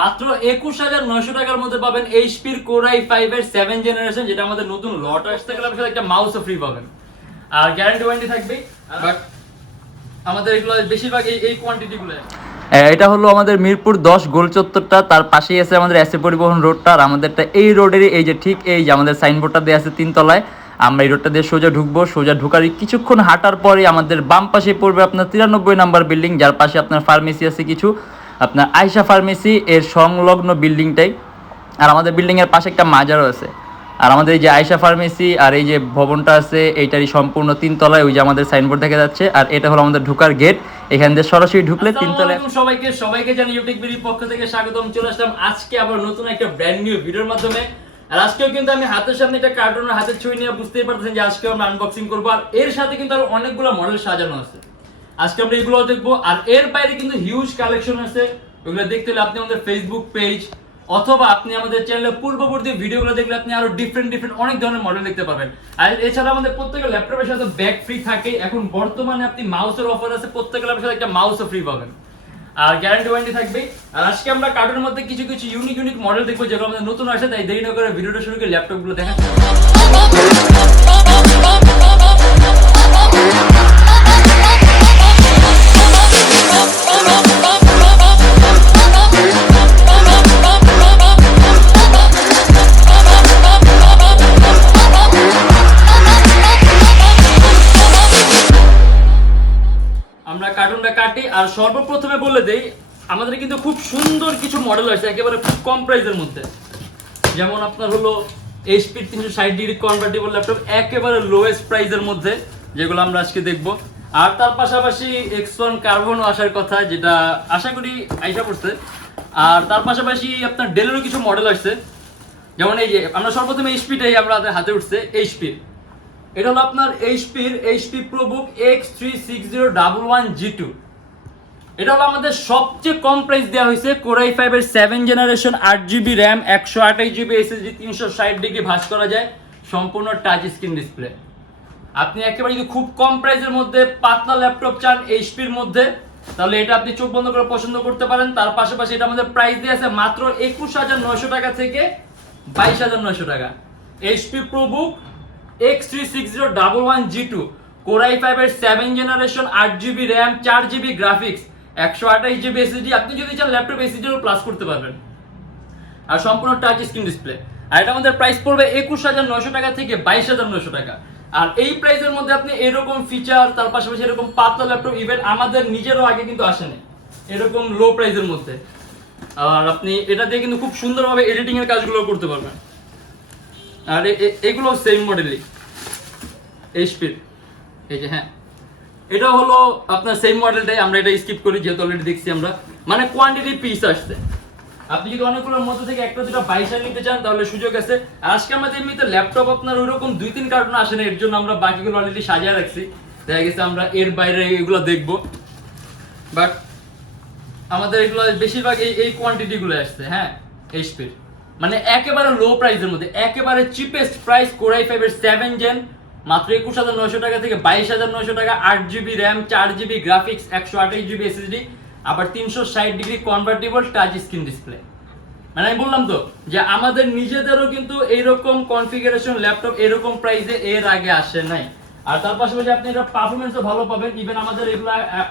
মাত্র 21,900 টাকার মধ্যে পাবেন এইচপির Core i5 এর 7 জেনারেশন, যেটা আমাদের নতুন লট আসছে, গেলে আপনারা একটা মাউসও ফ্রি পাবেন আর গ্যারান্টি ওয়ারেন্টি থাকবে। বাট আমাদের এগুলো বেশিরভাগ এই কোয়ান্টিটিগুলো। এটা হলো আমাদের মিরপুর 10 গোল চত্বরটা, তার পাশেই আছে আমাদের এসএ পরিবহন রোডটা, আর আমাদেরটা এই রোডেরই এই যে ঠিক এই যে আমাদের সাইনবোর্ডটা দেওয়া আছে 3 তলায়। আমরা এই রোডটা দিয়ে সোজা ঢুকবো, সোজা ঢুকার কিছুক্ষণ হাঁটার পরে আমাদের বাম পাশে পড়বে আপনার 93 নাম্বার বিল্ডিং, যার পাশে আপনার ফার্মেসি আছে কিছু, আপনার আয়শা ফার্মেসি এর সংলগ্ন বিল্ডিংটাই। আর আমাদের বিল্ডিংয়ের পাশে একটা মাজারও আছে। আর আমাদের এই যে আয়শা ফার্মেসি আর এই যে ভবনটা আছে এইটারই সম্পূর্ণ 3 তলায়, ওই যে আমাদের সাইনবোর্ড দেখা যাচ্ছে। আর এটা হলো আমাদের ঢোকার গেট, এখান দিয়ে সরাসরি ঢুকলে 3 তলায়। সবাইকে জানি ইউটিউবের পক্ষ থেকে স্বাগতম। চলে আসলাম আজকে আবার নতুন একটা ব্র্যান্ড নিউ ভিডিওর মাধ্যমে। আর আজকেও কিন্তু আমি হাতের সামনে একটা কার্টুনের হাতের ছবি নিয়ে বুঝতেই পারতেছেন যে আজকে আমরা আনবক্সিং করবো। আর এর সাথে কিন্তু আর অনেকগুলো মডেল সাজানো আছে, আজকে আমরা এগুলো দেখবো। আর এর বাইরে কিন্তু হিউজ কালেকশন আছে, ওগুলো দেখতে হলে আপনি আমাদের ফেসবুক পেজ অথবা আপনি আমাদের চ্যানেলের পূর্ববর্তী ভিডিওগুলো দেখলে আপনি আরো ডিফারেন্ট অনেক ধরনের মডেল দেখতে পাবেন। আর এছাড়া আমাদের প্রত্যেকটা ল্যাপটপের সাথে ব্যাগ ফ্রি থাকে। এখন বর্তমানে আপনি মাউসের অফার আছে, প্রত্যেকটা ল্যাপটপের সাথে একটা মাউসও ফ্রি পাবেন আর গ্যারান্টি ওয়ারেন্টি থাকবে। আর আজকে আমরা কার্টুনের মধ্যে কিছু ইউনিক মডেল দেখবো যেগুলো আমাদের নতুন আসে, তাই দেরি না করে ভিডিওটা শুরু করে ল্যাপটপগুলো দেখা। আমরা কার্টুনটা কাটি আর সর্বপ্রথমে বলে দেই আমাদের কিন্তু খুব সুন্দর কিছু মডেল আছে একেবারে খুব কম প্রাইসের মধ্যে। যেমন আপনার হলো এইচপি 360 ডিগ্রি কনভার্টেবল ল্যাপটপ একেবারে লোয়েস্ট প্রাইসের মধ্যে, যেগুলো আমরা আজকে দেখব। আর তার পাশাপাশি X1 কার্বনও আসার কথা, যেটা আশা করি আইসা পড়ছে। আর তার পাশাপাশি আপনার ডেলেরও কিছু মডেল আসছে, যেমন এই যে আমরা সর্বপ্রথমে এইচপিটাই আমরা হাতে উঠছে এইচপির। এটা হলো আপনার এইচপি প্রোবুক X36011G2। এটা হলো আমাদের সবচেয়ে কম প্রাইস দেওয়া হয়েছে। Core i5 এর 7 generation, 8GB RAM, 128GB SSD, 360 degree ভাঁজ করা যায়, সম্পূর্ণ টাচ স্ক্রিন ডিসপ্লে। আপনি একেবারে যদি খুব কম প্রাইসের মধ্যে পাতলা ল্যাপটপ চান এইচপির মধ্যে, তাহলে এটা আপনি চোখ বন্ধ করে পছন্দ করতে পারেন। তার পাশাপাশি এটা আমাদের প্রাইস দেওয়া আছে মাত্র 21,900 টাকা থেকে 22,900 টাকা। HP ProBook X36011G2, Core i5 এর 7 generation, 8GB RAM, 4GB graphics, 128GB SSD। আপনি যদি চান ল্যাপটপ SSD-ও প্লাস করতে পারবেন আর সম্পূর্ণ টাচ স্ক্রিন ডিসপ্লে। আর এটা আমাদের প্রাইস পড়বে 21,900 টাকা থেকে 22,900 টাকা। আর এই প্রাইসের মধ্যে আপনি এরকম ফিচার, তার পাশাপাশি এরকম পাতলা ল্যাপটপ ইভেন আমাদের নিজেরও আগে কিন্তু আসেনি এরকম লো প্রাইসের মধ্যে। আর আপনি এটা দিয়ে কিন্তু খুব সুন্দরভাবে এডিটিং এর কাজগুলো করতে পারবেন। আর এগুলো সেম মডেলই এইচপির, এই যে হ্যাঁ এটা হলো আপনার সেম মডেলটাই। আমরা এটা স্কিপ করি যেহেতু অলরেডি দেখছি আমরা, মানে কোয়ান্টিটি পিস আসছে। আপনি যদি অনেকগুলোর মধ্যে থেকে একটা দুটো 22 নিতে চান তাহলে সুযোগ আছে। আজকে আমাদের এমনিতে ল্যাপটপ আপনার ওইরকম 2-3 কার্টুন আসে না, এর জন্য আমরা বাকিগুলো অলরেডি সাজিয়ে রাখছি। দেখা গেছে আমরা এর বাইরে এগুলো দেখবো, বাট আমাদের এগুলো বেশিরভাগ এই কোয়ান্টিটিগুলো আসছে হ্যাঁ এইচপির, মানে একেবারে লো প্রাইসের মধ্যে, একেবারে চিপেস্ট প্রাইস। Core i5 এর 7 জেন মাত্র 21,900 টাকা থেকে 22,900 টাকা। 8GB RAM, 4GB graphics, 128GB SSD, আবার 360 degree convertible touch screen display. মানে আমি বললাম তো যে আমাদের নিজেদেরও কিন্তু এইরকম কনফিগারেশন ল্যাপটপ এরকম প্রাইসে এর আগে আসে নাই। আর তার পাশাপাশি আপনি এটা পারফরমেন্সও ভালো পাবেন। ইভেন আমাদের এগুলো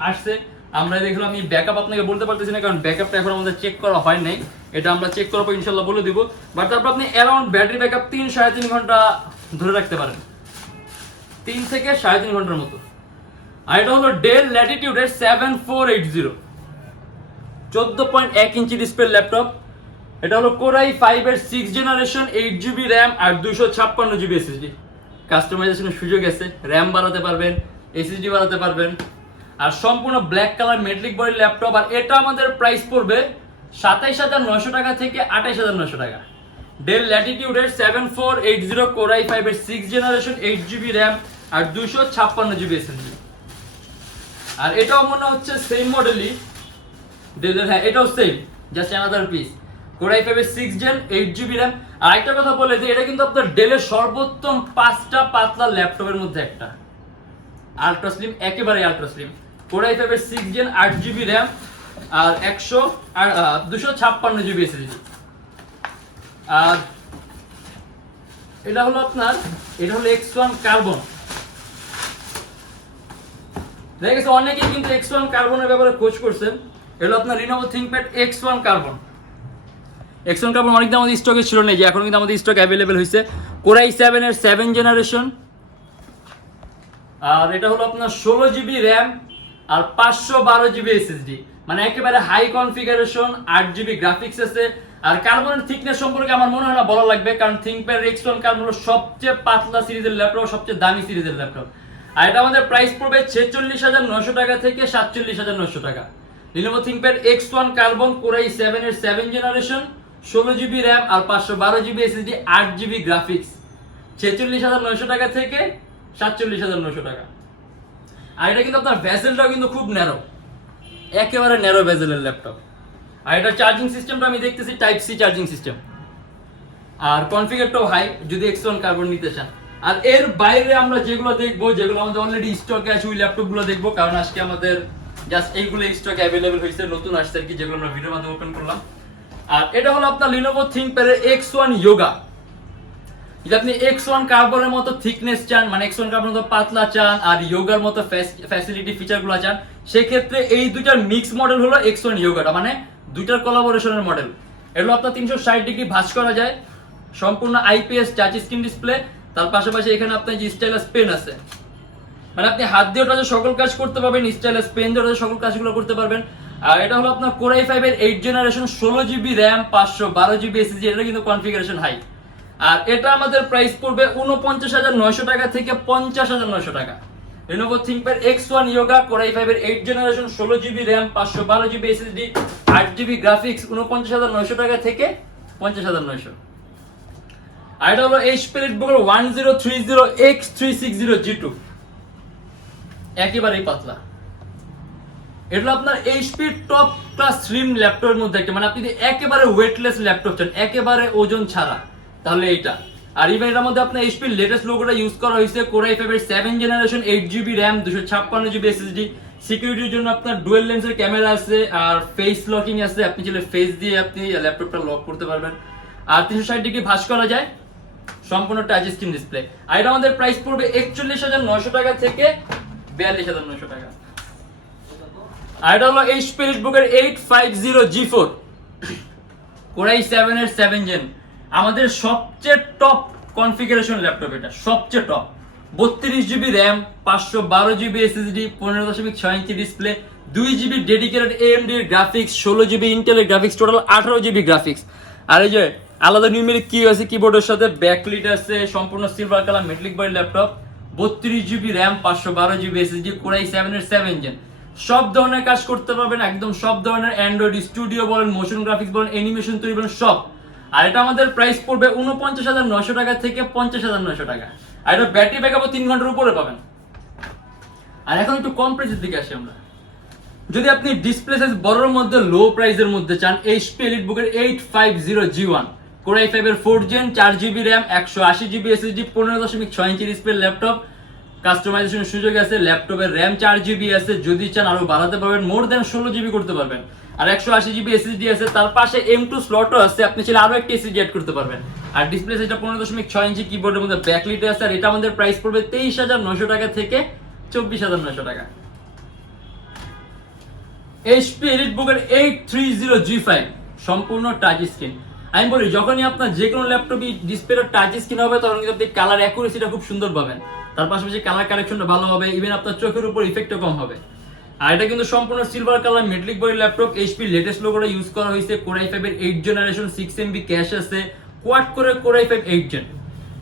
আসছে, আমরা দেখলাম, আমি ব্যাকআপ আপনাকে বলতে পারতেছি না কারণ ব্যাকআপটা এখন আমাদের চেক করা হয় নাই, এটা আমরা চেক করার পর ইনশাল্লাহ বলে দিব। বাট তারপর আপনি অ্যারাউন্ড ব্যাটারি ব্যাকআপ 3-3.5 ঘন্টা ধরে রাখতে পারেন, 3 থেকে 3.5 ঘন্টার মতো। আর এটা হলো ডেল ল্যাটিটিউডের 7480, 14.1 ইঞ্চি ডিসপ্লে ল্যাপটপ। এটা হলো Core i5 এর 6 জেনারেশন, 8GB RAM আর 256GB SSD। কাস্টমাইজেশনের সুযোগ আছে, র্যাম বাড়াতে পারবেন, SSD বাড়াতে পারবেন। আর সম্পূর্ণ black colour metallic body laptop. আর এটা আমাদের প্রাইস পড়বে 27,900 টাকা থেকে 28,900 টাকা। ডেল ল্যাটিটিউডের 7480, Core i5 এর 6 জেনারেশন, 8GB RAM আর 256GB SSD। আর এটাও মনে হচ্ছে সেম মডেলই ডেলের, হ্যাঁ এটাও same, just another piece. Core i5 এর 6 জেন, 8GB RAM। আর একটা কথা বলে যে এটা কিন্তু আপনার ডেলের সর্বোত্তম 5টা পাতলা ল্যাপটপের মধ্যে একটা, আলট্রা স্লিম, একেবারে আলট্রা স্লিম। Core i5 এর 6 জেন, 8GB RAM, আর 256 জিবি এসএসডি। আর এটা হলো X1 কার্বন। দেখা গেছে অনেকেই কিন্তু X1 কার্বনের ব্যাপারে খোঁজ করছেন। এটা আপনার Lenovo ThinkPad X1 carbon. X1 carbon অনেক দিন আমাদের স্টকে ছিল না, যে এখন কিন্তু আমাদের স্টক অ্যাভেলেবেল হয়েছে। Core i7 এর 7 জেনারেশন। আর এটা হলো আপনার 16 জিবি র্যাম আর 512 জিবি এসএসডি, মানে একেবারে হাই কনফিগারেশন। 8 জিবি গ্রাফিক্স আছে। আর কার্বনের থিকনেস সম্পর্কে আমার মনে হয় না বলা লাগবে, কারণ ThinkPad X1 কার্বন হলো সবচেয়ে পাতলা সিরিজের ল্যাপটপ, সবচেয়ে দামি সিরিজের ল্যাপটপ। আর এটা আমাদের প্রাইস পড়বে 46,900 টাকা থেকে 47,900 টাকা। Lenovo ThinkPad X1 carbon, Core i7 এর 7 জেনারেশন, 16 জিবি র্যাম আর 512 জিবি এসএসডি, 8 জিবি গ্রাফিক্স, 46,900 টাকা থেকে 47,900 টাকা। আর এটা কিন্তু আপনার ভেসেলটাও কিন্তু খুব ন্যারো, একেবারে ন্যারো ভেসেলের ল্যাপটপ। আর এটা চার্জিং সিস্টেমটা আমি দেখতেছি টাইপ সি চার্জিং সিস্টেম। আর কনফিগারটাও হাই যদি X1 কার্বন নিতে চান। আর এর বাইরে আমরা যেগুলো দেখবো, যেগুলো আমাদের অলরেডি স্টকে আছে, ওই ল্যাপটপগুলো দেখবো, কারণ আজকে আমাদের জাস্ট এইগুলো স্টকে অ্যাভেলেবেল হয়েছে, নতুন আসছে আর কি, যেগুলো আমরা ভিডিওর মাধ্যমে ওপেন করলাম। আর এটা হলো আপনার Lenovo ThinkPad X1 Yoga। যদি আপনি X1 কার্বনের মতো থিকনেস চান, মানে X1 কার্বনের মতো পাতলা চান, আর যোগার মতো ফ্যাসিলিটি ফিচারগুলো চান, সেক্ষেত্রে এই দুইটার মিক্স মডেল হলো X1 Yogaটা, মানে দুইটার কোলাবোরেশনের মডেল। এগুলো আপনার 360 ডিগ্রি ভাঁজ করা যায়, সম্পূর্ণ IPS টাচ স্ক্রিন ডিসপ্লে। তার পাশাপাশি এখানে আপনার যে স্টাইলাস পেন আছে, মানে আপনি হাত দিয়ে ওটা সকল কাজ করতে পারবেন, স্টাইলাস পেন দিয়ে সকল কাজগুলো করতে পারবেন। আর এটা হলো আপনার Core i5 এর 8 generation, 16 GB RAM, 512 GB SSD. এটা কিন্তু কনফিগারেশন হাই। আর এটা আমাদের প্রাইস পড়বে 49,900 টাকা থেকে 50,900 টাকা। Lenovo ThinkPad X1 Yoga, Core i5 এর 8 generation, 16 GB RAM, 512 GB SSD, 8 GB graphics, 49,900 টাকা থেকে 50,900। আর এটা হলো HP EliteBook 1030X360 G2, একেবারেই পাতলা। এটা আপনার HP টপ ক্লাস স্লিম ল্যাপটপের মধ্যে একটা, মানে আপনি যদি একেবারে ওয়েটলেস ল্যাপটপ চান, একেবারে ওজন ছাড়া, তাহলে এইটা। আর ইভেন এটার মধ্যে আপনার HP লেটেস্ট লোগোটা ইউজ করা হয়েছে। Core i5 এর 7 generation, 8 GB RAM, 256 GB SSD. সিকিউরিটির জন্য আপনার ডুয়েল লেন্সের ক্যামেরা আছে, আর ফেস লকিং আছে, আপনি চাইলে ফেস দিয়ে আপনি ল্যাপটপটা লক করতে পারবেন। আর 360 ডিগ্রি ভাঁজ করা যায়, সম্পূর্ণ টাচ স্ক্রিন ডিসপ্লে। আর এটা আমাদের প্রাইস পড়বে 41,900 টাকা থেকে 42,900 টাকা। আর এটা হলো HP EliteBook 850 G4, Core i7 এর 7 জেন, আমাদের সবচেয়ে টপ কনফিগারেশন ল্যাপটপ। এটা সবচেয়ে top, 32 GB RAM, 512 GB SSD, 15.6 inch display, 2 GB dedicated AMD এর গ্রাফিক্স, 16 জিবি ইন্টেলের গ্রাফিক্স, টোটাল 18 জিবি গ্রাফিক্স। আর এই যে আলাদা নিউমেরিক কি আছে কিবোর্ডের সাথে, ব্যাকলিট আছে, সম্পূর্ণ silver colour metallic body laptop, 32 GB RAM, 512 GB SSD, Core i7 এর 7 জেন। সব ধরনের কাজ করতে পারবেন, একদম সব ধরনের অ্যান্ড্রয়েড স্টুডিও বলেন, মোশন গ্রাফিক্স বলেন, অ্যানিমেশন তৈরি বলেন, সব। আর এটা আমাদের প্রাইস পড়বে 49,900 টাকা থেকে 50,900 টাকা। আর এটা ব্যাটারি ব্যাকআপও 3 ঘন্টার উপরে পাবেন। আর এখন একটু কম প্রাইসের দিকে আসি আমরা। যদি আপনি ডিসপ্লে সাইজ বড়র মধ্যে লো প্রাইসের মধ্যে চান, HP EliteBook 850 G1, Core i5 এর 4 gen, 4 GB RAM, 180 GB SSD, 15.6 inch display laptop. কাস্টমাইজেশনের সুযোগ আছে, ল্যাপটপের র্যাম 4 জিবি আছে, যদি চান আরো বাড়াতে পারবেন, মোর দেন 16 জিবি করতে পারবেন। আর 180 জিবি এসএসডি আছে, তার পাশে M2 স্লটও আছে, আপনি চাইলে আরো একটা এসএসডি অ্যাড করতে পারবেন। আর ডিসপ্লে সাইজটা 15.6 ইঞ্চি, কিবোর্ডের মধ্যে ব্যাকলিট আছে। আর এটা আমাদের প্রাইস পড়বে 23,900 টাকা থেকে 24,900 টাকা। HP EliteBook 830 G5, সম্পূর্ণ টাচ স্ক্রিন। আমি বলি, যখনই আপনার যে কোনো ল্যাপটপই ডিসপ্লেটা টাচ স্ক্রিন হবে, তখন কিন্তু আপনি কালার অ্যাকুরেসিটা খুব সুন্দর পাবেন, তার পাশাপাশি কালার কালেকশনটা ভালো হবে, ইভেন আপনার চোখের উপর ইফেক্টও কম হবে। আর এটা কিন্তু সম্পূর্ণ silver colour metallic body laptop, HP latest লোগোটা ইউজ করা হয়েছে। Core i5 এর 8 জেনারেশন, 6 MB ক্যাশ আছে, কোয়াড করে Core i5 8 জেন,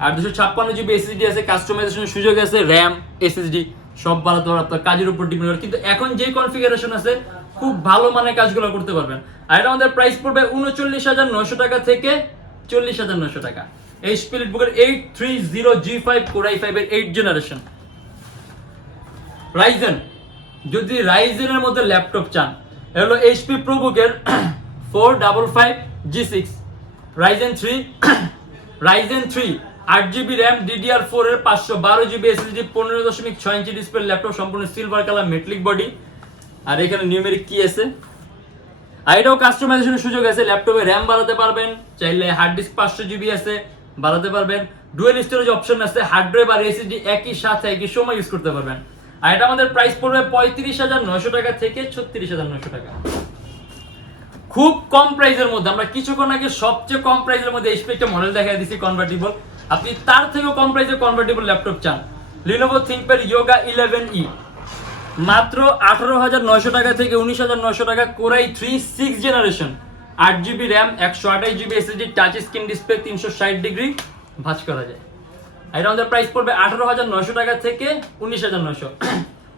আর 256 জিবি এসএসডি আছে, কাস্টমাইজেশনের সুযোগ আছে, র্যাম এসএসডি সব বাড়াতে পারবেন, আপনার কাজের উপর ডিপেন্ড করে। কিন্তু এখন যে কনফিগারেশন আছে, খুব ভালো মানের কাজগুলো করতে পারবেন। আর এটা আমাদের প্রাইস পড়বে 39,900 টাকা থেকে 40,900 টাকা। HP EliteBook 830 G5, Core i5 এর 8 জেনারেশন। রাইজেন, যদি রাইজেনের মধ্যে ল্যাপটপ চান, এটা হলো HP ProBook এর 455 G6, Ryzen 3 8 GB RAM, DDR4 এর 512 GB SSD, 15.6 inch display laptop, সম্পূর্ণ সিলভার কালার মেটালিক বডি। আর এখানে নিউমেরিক কি আছে, আর এটাও কাস্টমাইজেশনের সুযোগ আছে, ল্যাপটপে র্যাম বাড়াতে পারবেন, চাইলে হার্ড ডিস্ক 500 জিবি আছে বাড়াতে পারবেন, ডুয়েল স্টোরেজ অপশন আছে, হার্ড ড্রাইভ আর এসএসডি একই সাথে একই সময় ইউজ করতে পারবেন। আর এটা আমাদের প্রাইস পড়বে 35,900 টাকা থেকে 36,900 টাকা। খুব কম প্রাইসের মধ্যে, আমরা কিছুক্ষণ আগে সবচেয়ে কম প্রাইসের মধ্যে এইচপি একটা মডেল দেখাই দিছি কনভার্টিবল, আপনি তার থেকেও কম প্রাইসে কনভার্টিবল ল্যাপটপ চান, Lenovo ThinkPad Yoga 11E মাত্র 18,900 টাকা থেকে 19,900 টাকা, Core i3 6th generation, 8GB RAM, 128GB SSD, touch screen display, 360 degree ভাঁজ করা যায়। এটা আমাদের প্রাইস পড়বে 18,900 টাকা থেকে 19,900।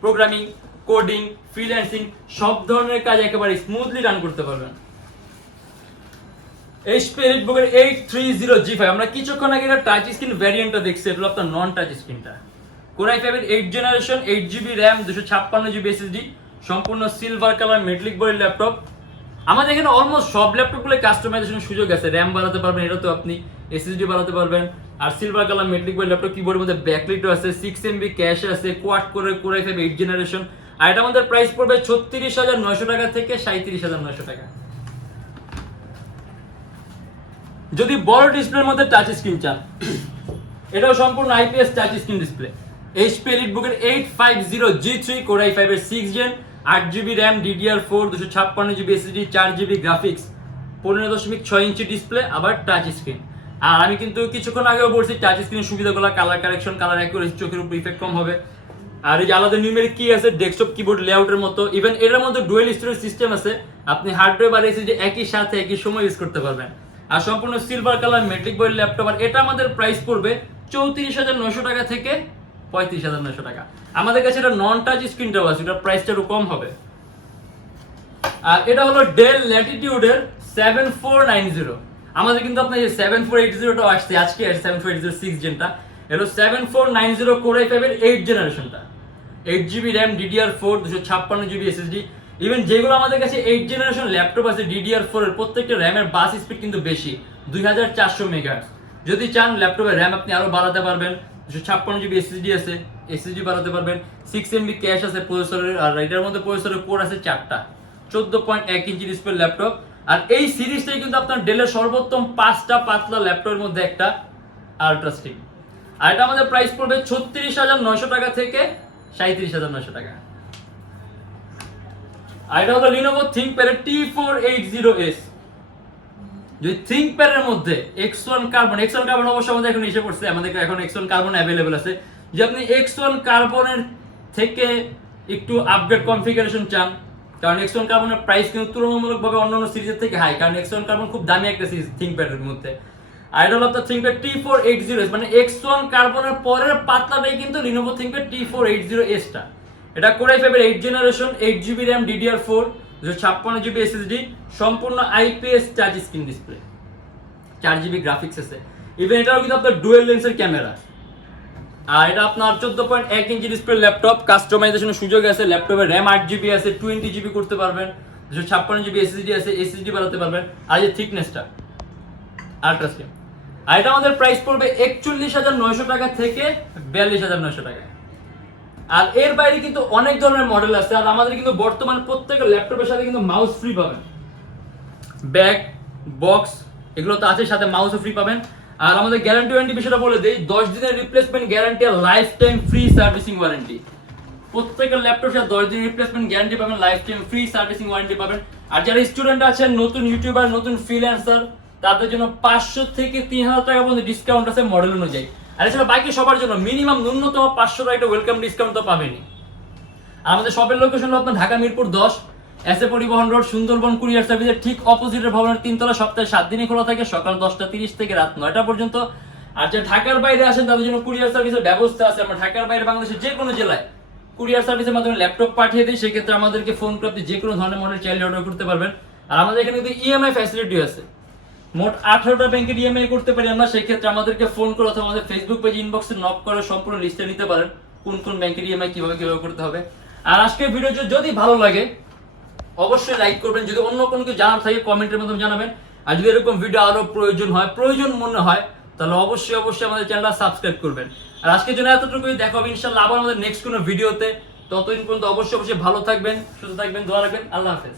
প্রোগ্রামিং, কোডিং, ফ্রিল্যান্সিং সব ধরনের কাজ একেবারে স্মুথলি রান করতে পারবেন। এইচপি এলিটবুকের 830G5, আমরা কিছুক্ষণ আগে এটা টাচ স্ক্রিন ভ্যারিয়েন্টটা দেখছি, এটা হলো আপনার নন টাচ স্ক্রিনটা। Core i5 এর 8th generation, 8GB RAM, 256GB SSD, সম্পূর্ণ সিলভার কালার মেটালিক বডির ল্যাপটপ। আমাদের এখানে অলমোস্ট সব ল্যাপটপগুলো কাস্টমাইজেশনের সুযোগ আছে, র্যাম বাড়াতে পারবেন, এটা তো আপনি এসএসডি বাড়াতে পারবেন, আর সিলভার কালার মেটালিক বডির ল্যাপটপ, কিবোর্ডের মধ্যে ব্যাকলাইটও আছে, 6MB ক্যাশ আছে, কোয়াড করে Core i5 8th জেনারেশন। আর এটা আমাদের প্রাইস পড়বে 36,900 টাকা থেকে 37,900 টাকা। যদি বড় ডিসপ্লের মধ্যে টাচ স্ক্রিন চান, এটাও সম্পূর্ণ IPS touch screen display, HP এলিটবুকের 850G3, Core i5 এর 6th gen, 8GB RAM, DDR4, 256GB SSD, 4GB graphics, 15.6 inch display, আবার টাচ স্ক্রিন। আর আমি কিন্তু কিছুক্ষণ আগেও বলছি টাচ স্ক্রিনের সুবিধাগুলো, কালার কারেকশন, কালার অ্যাকুরেসি, চোখের উপর ইফেক্ট কম হবে, আর এই যে আলাদা নিউমেরিক কি আছে ডেস্কটপ কিবোর্ড লেআউটের মতো, ইভেন এটার মধ্যে ডুয়েল স্টোরেজ সিস্টেম আছে, আপনি হার্ড ড্রাইভ আর এসএসডি একই সাথে একই সময় ইউজ করতে পারবেন। আর সম্পূর্ণ সিলভার কালার মেটালিক বডির ল্যাপটপ, আর এটা আমাদের প্রাইস পড়বে 34,900 টাকা থেকে 35,900 টাকা। আমাদের কাছে এটা নন টাচ স্ক্রিনটাও আছে, এটার প্রাইসটা একটু কম হবে। আর এটা হলো ডেল ল্যাটিটিউডের 7490, আমাদের কিন্তু আপনার 7480টাও আসছে আজকে, 7480 6th জেনটা, এটা 7490 Core i5 এর 8th জেনারেশনটা, 8GB RAM, DDR4, 256GB SSD, even যেগুলো আমাদের কাছে 8th জেনারেশন ল্যাপটপ আছে DDR4 এর, প্রত্যেকটা র্যামের বাস স্পিড কিন্তু বেশি, 2400 মেগাহার্টজ। যদি চান ল্যাপটপের র্যাম আপনি আরো বাড়াতে পারবেন, 256GB SSD আছে, SSD বাড়াতে পারবেন, 6MB ক্যাশ আছে প্রসেসরের, আর এটার মধ্যে প্রসেসরের কোর আছে 4টা, 14.1 ইঞ্চি ডিসপ্লে ল্যাপটপ। আর এই সিরিজটাই কিন্তু আপনার ডেলের সর্বোত্তম 5টা পাতলা ল্যাপটপের মধ্যে একটা আলট্রা স্লিম। আর এটা আমাদের প্রাইস পড়বে 36,900 টাকা থেকে 37,900 টাকা। আর এটা হলো Lenovo ThinkPad এর T480S। যদি ThinkPad এর মধ্যে X1 কার্বন অবশ্য আমাদের এখন এসে পড়ছে, আমাদের এখন X1 কার্বন অ্যাভেলেবল আছে, যে আপনি X1 কার্বনের থেকে একটু আপগ্রেড কনফিগারেশন চান, কারণ X1 কার্বনের প্রাইস কিন্তু তুলনামূলকভাবে অন্যান্য সিরিজের থেকে হাই, কারণ X1 কার্বন খুব দামি একটা সিরিজ ThinkPad এর মধ্যে। আর এটা হলো আপনার ThinkPad T480S, মানে X1 কার্বনের পরের পাতলাটাই কিন্তু Lenovo ThinkPad T480S টা। এটা Core i5 এর 8th generation, 8GB RAM, DDR4, 256GB SSD, সম্পূর্ণ IPS touch screen display, 4GB graphics আছে, ইভেন এটাও কিন্তু আপনার ডুয়েল লেন্সের ক্যামেরা। আর এটা আপনার 14.1 ইঞ্চি ডিসপ্লে ল্যাপটপ, কাস্টমাইজেশনের সুযোগ আছে, ল্যাপটপে RAM 8GB আছে, 20GB করতে পারবেন, 256GB SSD আছে, SSD বাড়াতে পারবেন। আর এই যে থিকনেসটা আলট্রা স্লিম। আর এটা আমাদের প্রাইস পড়বে 41,900 টাকা থেকে 42,900 টাকা। আর এর বাইরে কিন্তু অনেক ধরনের মডেল আছে, আর আমাদের কিন্তু বর্তমানে প্রত্যেকটা ল্যাপটপের সাথে কিন্তু মাউস ফ্রি পাবেন, ব্যাগ বক্স এগুলো তো আছে, সাথে মাউসও ফ্রি পাবেন। আর আমাদের গ্যারান্টি ওয়ারেন্টি বিষয়টা বলে দেই, 10 দিনের রিপ্লেসমেন্ট গ্যারান্টি আর life time free servicing warranty. প্রত্যেকটা ল্যাপটপের সাথে 10 দিনের রিপ্লেসমেন্ট গ্যারান্টি পাবেন, life time free servicing warranty পাবেন। আর যারা স্টুডেন্ট আছেন, নতুন ইউটিউবার, নতুন ফ্রিল্যান্সার, তাদের জন্য 500 থেকে 3,000 টাকা পর্যন্ত ডিসকাউন্ট আছে মডেল অনুযায়ী। আর এছাড়া বাকি সবার জন্য মিনিমাম ন্যূনতম 500 টাকা একটা ওয়েলকাম ডিসকাউন্ট তো পাবেনই। আর আমাদের শপের লোকেশন হলো আপনার ঢাকা মিরপুর 10, এসএ পরিবহন রোড, সুন্দরবন কুরিয়ার সার্ভিসের ঠিক অপোজিটের ভবনের 3 তলা, সপ্তাহে 7 দিনই খোলা থাকে, সকাল 10টা 30 থেকে রাত 9টা পর্যন্ত। আর যারা ঢাকার বাইরে আসেন তাদের জন্য কুরিয়ার সার্ভিসের ব্যবস্থা আছে, আমরা ঢাকার বাইরে বাংলাদেশের যে কোনো জেলায় কুরিয়ার সার্ভিসের মাধ্যমে ল্যাপটপ পাঠিয়ে দিই, সেক্ষেত্রে আমাদেরকে ফোন করে আপনি যে কোনো ধরনের মডেল চাইলে অর্ডার করতে পারবেন। আর আমাদের এখানে কিন্তু ইএমআই ফ্যাসিলিটি আছে, মোট 18টা ব্যাংকের ইএমআই করতে পারি আমরা, সেক্ষেত্রে আমাদেরকে ফোন করে অথবা আমাদের ফেসবুক পেজ ইনবক্সে নক করে সম্পূর্ণ লিস্টে নিতে পারেন কোন কোন ব্যাংকের ইএমআই কিভাবে করতে হবে। আর আজকের ভিডিও যদি ভালো লাগে অবশ্যই লাইক করবেন, যদি অন্য কোনো কিছু জানার থাকে কমেন্টের মাধ্যমে জানাবেন। আর যদি এরকম ভিডিও আরো প্রয়োজন মনে হয় তাহলে অবশ্যই আমাদের চ্যানেলটা সাবস্ক্রাইব করবেন। আর আজকের জন্য এতটুকুই, দেখা হবে ইনশাআল্লাহ আবার আমাদের নেক্সট কোনো ভিডিওতে। ততদিন পর্যন্ত অবশ্যই ভালো থাকবেন, সুস্থ থাকবেন, দোয়া রাখবেন। আল্লাহ হাফেজ।